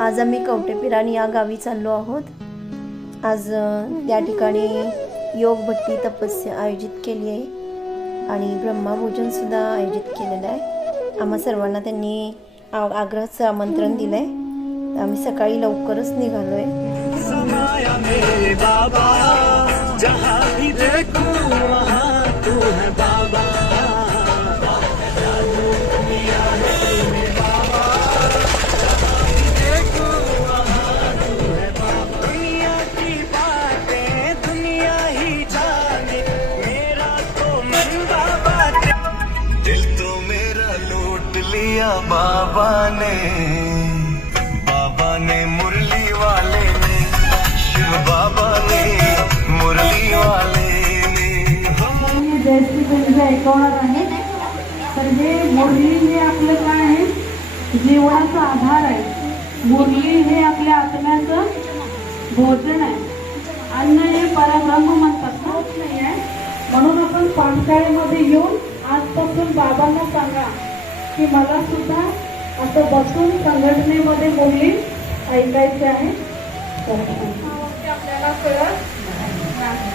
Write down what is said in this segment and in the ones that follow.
आज आम्ही कवटेपिराण या गावी चाललो आहोत। आज त्या ठिकाणी योग भट्टी तपस्या आयोजित केली आहे आणि ब्रह्मभोजन सुद्धा आयोजित केलेलं आहे। आम्हा सर्वांना त्यांनी आग्रहाचं आमंत्रण दिलं आहे। आम्ही सकाळी लवकरच निघालोय। बाबा ने मुरली वाले ने, शिव बाबा ने मुरली वाले ने जयश्री त्यांचं ऐकवणार आहे। तर हे मुरली हे आपलं काय आहे, जीवनाचा आधार आहे। मुरली हे आपल्या आत्म्याचं भोजन आहे। अन्न हे परब्रह्म म्हणतात नाही आहे, म्हणून आपण पानशाळेमध्ये येऊन आजपासून बाबांना सांगा की मला सुद्धा असं बसून संघटनेमध्ये मुरली ऐकायची आहे। आपल्याला कळत नाही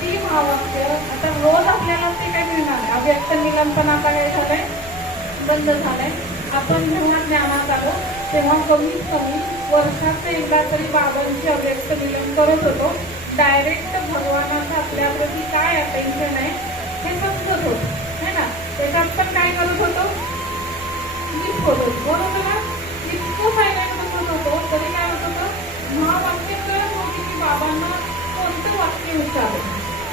ती भावाक्य आता रोज आपल्याला ते काय मिळणार आहे। अव्यक्त निलंबन आता काय झालंय, बंद झालंय। आपण जेव्हा ज्ञानात आलो तेव्हा कमीत कमी वर्षात एकदा तरी बाबांची अव्यक्त निलंबन करत होतो। डायरेक्ट भगवानाचं आपल्याप्रती काय अटेन्शन आहे हे समजत होत है ना। त्याच्यात पण काय करत होतो, मीच होतो बरोबर ना। इतकं सायलेंट बसत होतो तरी काय होत होतं, महावाक्य कळत होती की बाबांना कोणतं वाक्य विचारलं।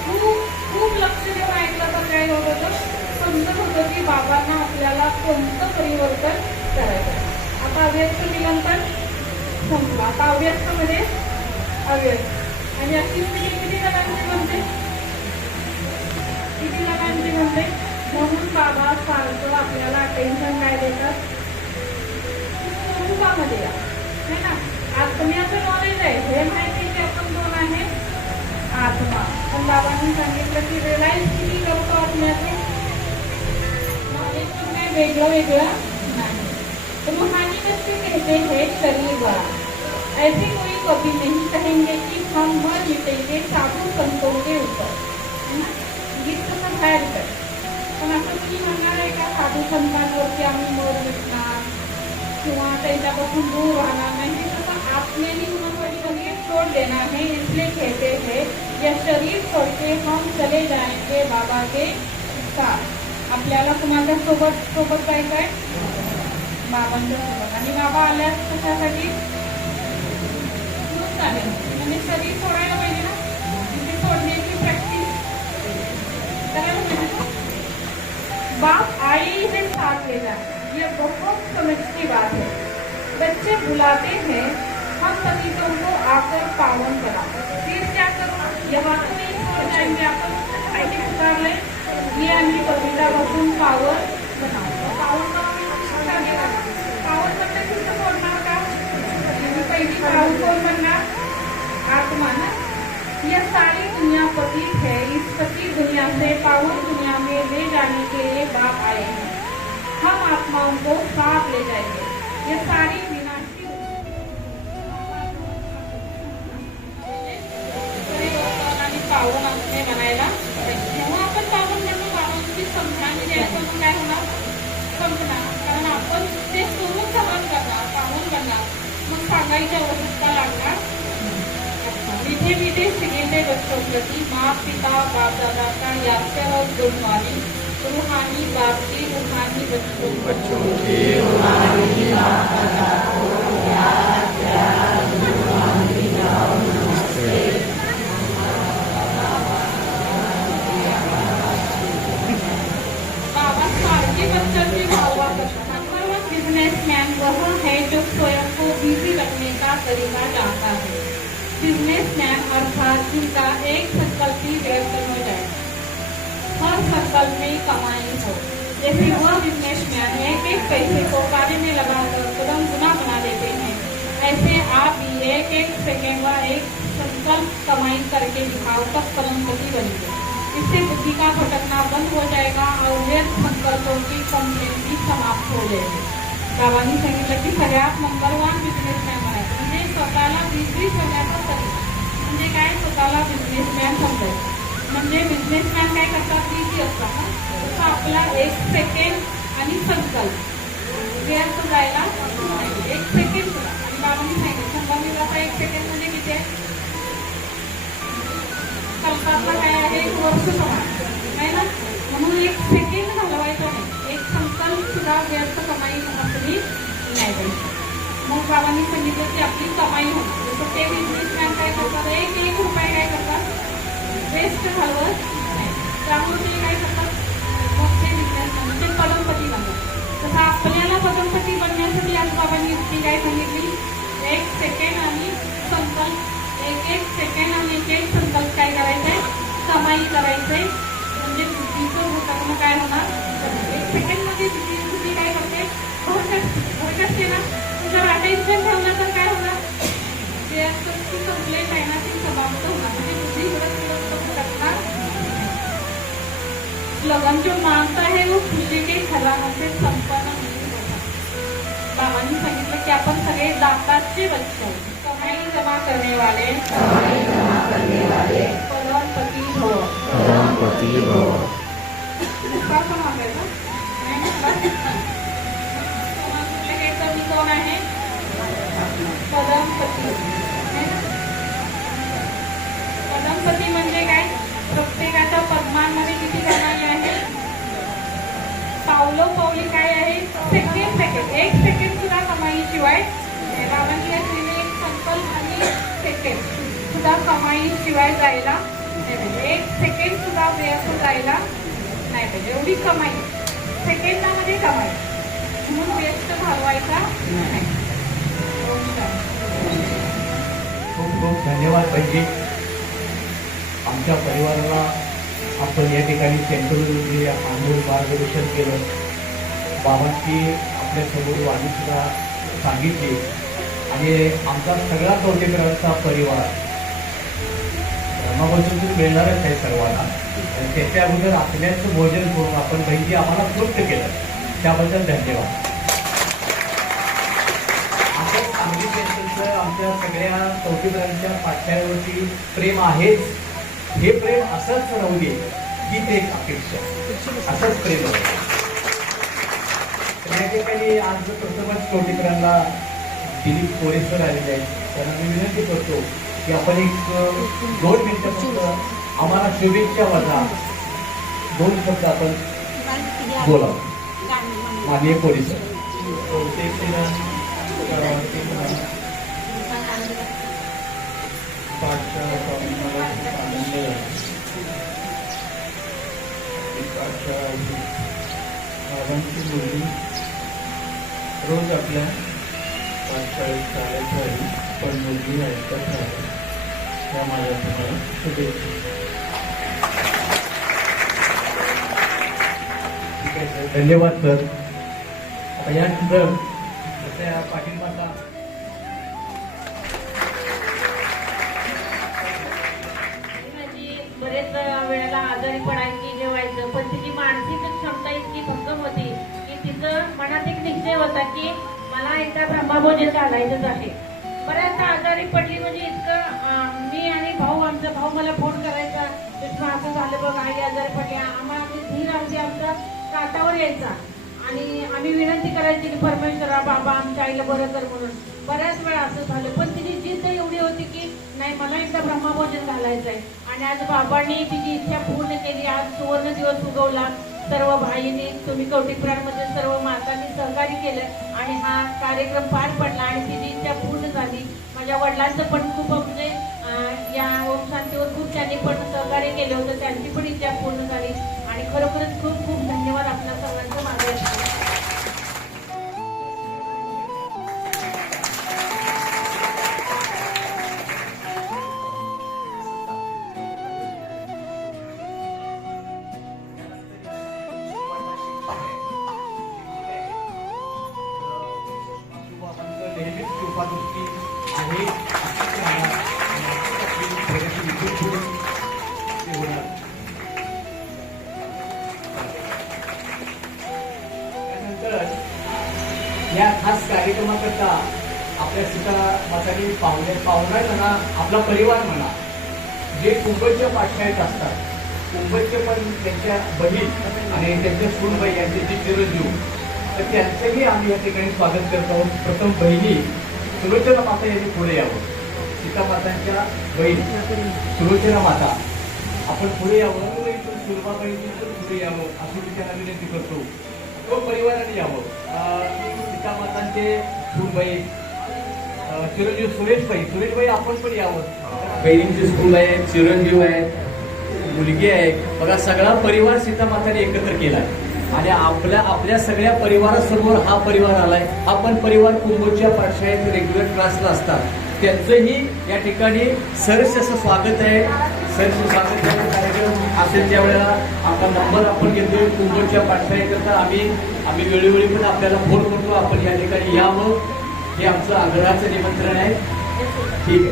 खूप लक्ष देऊन ऐकलं तर काय होत होतं, समजत होतं की बाबांना आपल्याला कोणतं परिवर्तन करायचं। आता अव्यक्त निलंबन संपलं, आता अव्यक्त मध्ये अव्यक्त आणि अशी स्थिती किती जणांची म्हणते, किती जणांची म्हणते। म्हणून बाबा सारखं आपल्याला अटेन्शन काय देतात, स्वरूपामध्ये या है ना। आत्म्याचं नॉलेज आहे, हे माहिती की आपण कोण आहे, आत्मा। पण बाबांनी सांगितलं की रिअलाइज किती करतो आत्म्याचे नॉलेज पण काय वेगळं वेगळं नाही। रूहानी व्यक्ति कहते हैं शरीर बड़ा, ऐसे कोई कभी नहीं कहेंगे कि हम मर मिटेंगे साधु संतों के ऊपर है ना। गीत तसं बाहेर कर, पण असं तुम्ही म्हणणार आहे का साधू संतांवरती आम्ही मर मिटणार किंवा त्यांच्यापासून दूर राहणार नाही। तसं आत्मेनी उन्होंने छोड़ देना है, इसलिए कहते हैं यह शरीर छोड़ के हम चले जाएंगे बाबा के साथ। आपल्याला कुणाच्या सोबत सोबत जायचं आहे, बाबांच्या सोबत। आणि बाबा आल्यास कशासाठी, म्हणजे शरीर सोडायला पाहिजे ना, ते सोडण्याची प्रॅक्टिस करायला पाहिजे ना। बाप आए ही साथ ले जाए, ये बहुत समझ की बात है। बच्चे बुलाते हैं हम पतितों को आकर पावन बना, फिर क्या करना, यहाँ तो नहीं छोड़ जाएंगे। अपन खाइए पुकार ले ये अन्य कविता बसून पावन बनाओ। पावन पावन बनने की छोड़ना का पहली पावन कौन बनना, आत्मा ना। यह सारी दुनिया पतित है, इस पतित दुनिया से पावन दुनिया में ले जाने के लिए बाप आए हैं। हम आत्माओं को साथ ले जाएंगे। ये सारी विनाशी पावन आत्मे बनायला जेव्हा आपण पावन म्हणतो, बाबांची संतांनी द्यायचं मग काय होणार, संपणार। कारण आपण ते सोडून सहन करणार, पावन करणार, मग सांगायची आवश्यकता लागणार। मीठे मीठे सिगेटे बच्चों प्रति माँ पिता बाप दादा का याद और गुड मॉर्निंग। रूहानी बाप की रूहानी बच्चों की रूहानी बाबा सारखे बच्चों की वाहवा करता। बिजनेसमैन वह है जो स्वयं को बिजी रखने का तरीका जानता है। बिजनेसमैन अर्थात जिनका एक संकल्प ही व्यर्थ हो जाए, हर संकल्प में कमाई हो। जैसे वह बिजनेसमैन एक एक पैसे को कार्य में लगाकर कदम गुना बना देते हैं, ऐसे आप भी एक एक सेकेंड व एक संकल्प कमाई करके दिखाओ, तब कलमपति बनेंगे। इससे बुद्धि का भटकना बंद हो जाएगा और व्यर्थ संकल्पों की कंप्लेंट भी समाप्त हो जाएगी। बाबांनी सांगितलं की सगळ्यात नंबर 1 बिझनेसमॅन बनायचं, म्हणजे स्वतःला बिझी करण्याचा तरी, म्हणजे काय, स्वतःला बिझनेसमॅन समजायचं. म्हणजे बिझनेसमॅन काय करतात, बिझी असतात ना, तसं आपला 1 सेकंड आणि संकल्प व्यर्थ जायला नाही. 1 सेकंड सुद्धा. आणि बाबांनी सांगितलं संगमयुगाचा 1 सेकंड म्हणजे किती आहे, कल्पातला काय आहे, 1 वर्ष समान आहे ना. म्हणून 1 सेकंड घालवायचा नाही, 1 संकल्प सुद्धा व्यर्थ कमाई आपली नाही द्यायची. मग बाबांनी सांगितलं की आपली कमाई होणार. जसं ते बिझनेसमॅन काय करतात, 1 रुपया काय करतात, वेस्ट घालवत नाही. त्यामुळे ते काय करतात, मग ते बिझनेसमॅन म्हणजे पदमपती बनतात. तसं आपल्याला पदमपती बनण्यासाठी आज बाबांनी युक्ती काय सांगितली, 1 सेकंड आणि संकल्प, 1 सेकंड आणि 1 संकल्प काय करायचंय, कमाई करायचंय. म्हणजे बुद्धीचं हुकरणं काय होणार, 1 सेकंडमध्ये बुद्धी काय करते, भरकटते ना. जर अटेन्शन ठेवलं तर काय होणार, जे ती कंप्लेंट आहे ना ती समाप्त होणार, म्हणजे बुद्धी भरकटणार. स्लोगन जो मांगता है वो खुशी के खजानों से संपन्न नहीं होता. बाबांनी सांगितलं की आपण सगळे दाताचे बच्चे आहोत. कमाई जमा करने वाले करोडपती भव. दुसरा पण मागायचा नाही म्हटलं. हे कमी कोण आहे, पदमपती. पदमपती म्हणजे काय, प्रत्येकाच्या पद्मांमध्ये किती कमाई आहे, पावलोपावली काय आहे, सेकंड 1 सेकंड सुद्धा कमाईशिवाय. बाबांनी असलेले 1 संकल्प आणि सेकंड सुद्धा कमाईशिवाय जायला नाही पाहिजे. 1 सेकंड सुद्धा व्यर्थ जायला नाही पाहिजे. एवढी कमाई, सेकंदामध्ये कमाई, म्हणून व्यस्त घालवायचा नाही. खूप खूप धन्यवाद पाहिजे. आमच्या परिवाराला आपण या ठिकाणी सेंट्रल आणून मार्गदर्शन केलं. बाबांची आपल्यासमोर वाणीसुद्धा सांगितली आणि आमचा सगळा कौटेकरांचा परिवार ब्रह्मापासून मिळणारच आहे सर्वांना. आणि त्याच्या अगोदर आपल्याचं भोजन करून आपण बहिणी आम्हाला तृप्त केलं, त्याबद्दल धन्यवाद. असं सांगली सेंटरचं आमच्या सगळ्या कौटेकरांच्या पाठ्यावरती प्रेम आहेच. हे प्रेम असंच राहू दे हीच एक अपेक्षा, असंच प्रेम आहे. या ठिकाणी आज प्रथमच कौटेकरांना दिलीप कोरे सर आलेले आहेत. त्यांना मी विनंती करतो की आपण 1-2 मिनिटं फक्त आम्हाला शुभेच्छा वजा 2 शब्द आपण बोला. माननीय कोरे सर. बाबांची मुलगी रोज आपल्या पाठशाळेत शाळेत राहील, पण मुलगी ऐकत राहील. त्या माझ्या तुम्हाला शुभेच्छा. ठीक आहे सर, धन्यवाद सर. आता यानंतर त्या पाठिंबाचा बरेच वेळेला आजारी पडायची, जेवायचं, पण तिची मानसिक क्षमता इतकी भक्कम होती की तिचं मनात एक निश्चय होता की मला एकदा ब्रह्मभोजन घालायचंच आहे. बऱ्याचदा आजारी पडली म्हणजे इतकं मी आणि भाऊ, आमचा भाऊ मला फोन करायचा, सुषमा असं झालं बघ, आई आजारी पडली. आम्हाला धीर अगदी आमचा काटावर यायचा आणि आम्ही विनंती करायची की परमेश्वरा बाबा आमच्या आईला बरं कर म्हणून. बऱ्याच वेळा असं झालं, पण तिची जिद्द एवढी होती की नाही मला एकदा ब्रह्मभोजन घालायचं आहे. आणि आज बाबांनी तिची इच्छा पूर्ण केली. आज सुवर्ण दिवस उगवला. सर्व भाईंनी, तुम्ही कवठीपुराणमध्ये सर्व मातांनी सहकार्य केलं आणि हा कार्यक्रम पार पडला आणि तिची इच्छा पूर्ण झाली. माझ्या वडिलांचं पण खूप म्हणजे या ओम शांतीवर खूप त्यांनी पण सहकार्य केलं होतं, त्यांची पण इच्छा पूर्ण झाली आणि खरोखरच खूप खूप धन्यवाद आपल्या सर्वांचं माझ्या. नेहमीच कृपादृष्टी आहे, अशीच राहणार आणि अशीच आपली प्रगती इथून पुढे ते होणार. त्यानंतर या खास कार्यक्रमाकरता आपल्या सीता मातांनी पाहुणा म्हणा, आपला परिवार म्हणा, जे कुंभच्या पाठशाळेत असतात, कुंभचे पण त्यांच्या बहीण आणि त्यांच्या सूनबाई यांचे जे चिरंजीव, तर त्यांचंही आम्ही या ठिकाणी स्वागत करत आहोत. प्रथम बहिणी सुलोचना माता यांनी पुढे यावं. सीता मातांच्या बहीण सुलोचना माता आपण पुढे यावं, सुलभाबाईंनी पुढे यावं अशी मी त्यांना विनंती करतो. तो परिवाराने यावं. सीता मातांचे सूनबाई चिरंजीव सुरेशबाई आपण पण यावं. बहिणींची स्कूल आहे, चिरंजीव आहेत, मुलगी आहे. बघा सगळा परिवार सीता माताने एकत्र केलाय आणि आपल्या सगळ्या परिवारासमोर हा परिवार आलाय. हा पण परिवार कुंभच्या पाठशाळेत रेग्युलर क्लासला असतात. त्यांचंही या ठिकाणी सरस असं स्वागत आहे. सरस स्वागत कार्यक्रम असेल त्यावेळेला आपला नंबर आपण घेतोय. कुंभच्या पाठशाळेकरता आम्ही वेळोवेळी पण आपल्याला फोन करतो. आपण या ठिकाणी यावं, हे आमचं आग्रहाचं निमंत्रण आहे. ठीक आहे.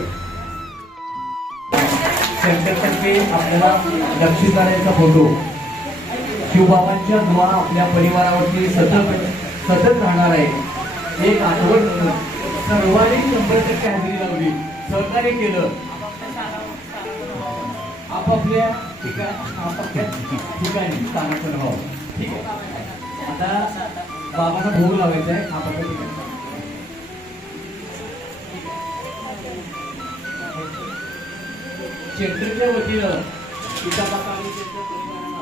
सेंटरतर्फे आपल्याला लक्षीदारांचा फोटो, शिवबाबांच्या दुआ आपल्या परिवारावरती सतत राहणार आहे. एक आठवण म्हणून सर्वांनी 100% हजेरी लावली, सहकार्य केलं. आपापल्या ठिकाणी स्थानापन्न व्हावं. ठीक आहे. आता बाबांना भोग लावायचा आहे आपापल्या ठिकाणी. सेंटरच्या वतीनं सीता माता आणि त्यांच्या परिवाराला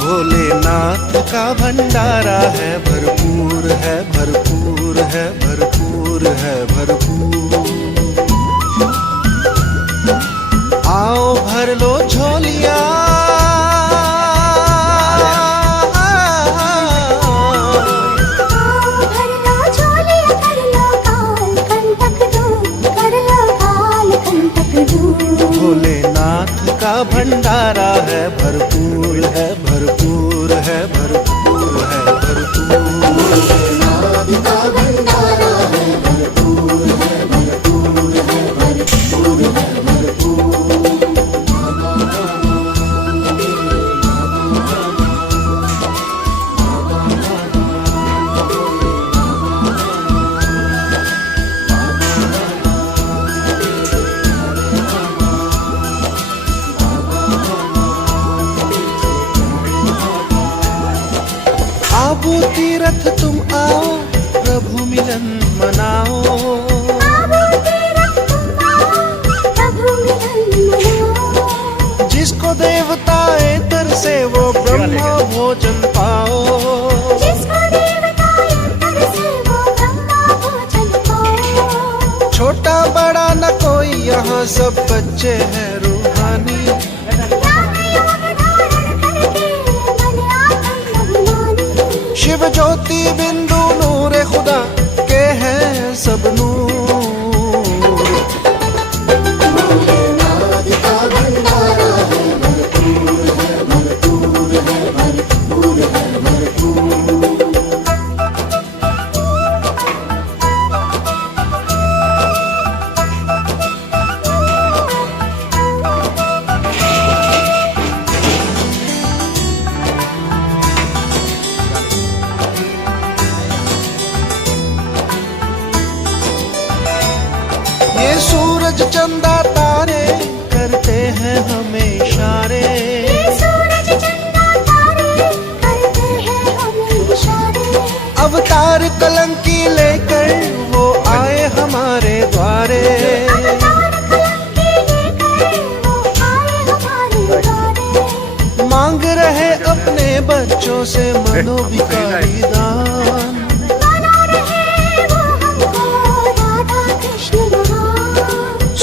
भोलेनाथ का भंडारा है भरपूर है, भरपूर है, भरपूर है, भरपूर. आओ भर लो झोलियां, भोलेनाथ का भंडारा है भरपूर है, भरपूर है, भरपूर है, भरपूर. भोलेनाथ का भंडारा है भरपूर है, भरपूर है, भरपूर है, भरपूर. आबू तीरथ तुम आओ, प्रभु मिलन मनाओ. जिसको देवताएं तरसे वो ब्रह्मा भोजन पाओ. छोटा बड़ा न कोई यहाँ सब बच्चे हैं रूहानी. शिव ज्योति बिंदु नूर खुदा के हैं सब नूर. भोलेनाथ का भंडारा है भरपूर है, भरपूर है, भरपूर है, भरपूर. सूरज चंदा तारे करते हैं हमें इशारे। सूरज चंदा तारे करते हैं हमें इशारे। अवतार कलंकी लेकर वो आए हमारे द्वारे। मांग रहे अपने बच्चों से मनोविकारी दान।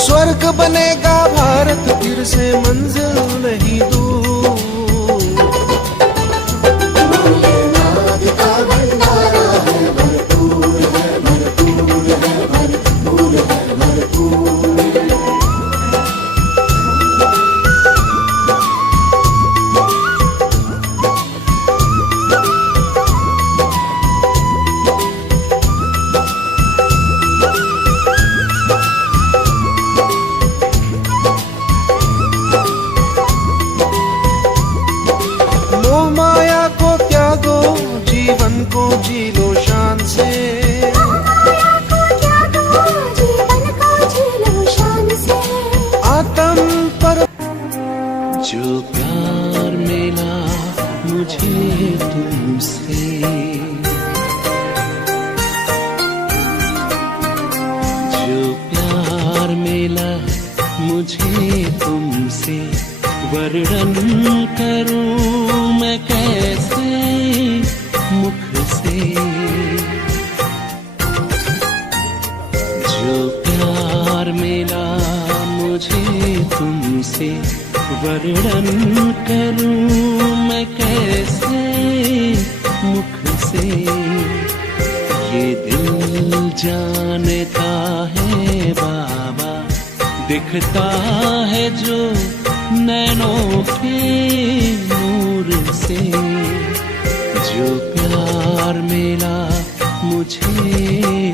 स्वर्ग बनेगा भारत फिर से मंजिल नहीं दूर। मोह माया को त्यागो, जीवन को जी लो शान से। आत्म पर जो प्यार मिला मुझे तुमसे, जो प्यार मिला मुझे तुमसे, वर्णन करूं मैं कैसे मुख से। जो प्यार मिला मुझे तुमसे, वर्णन करूं मैं कैसे मुख से। ये दिल जानता है बाबा, दिखता है जो नैनों के नूर से। जो प्यार मिला मुझे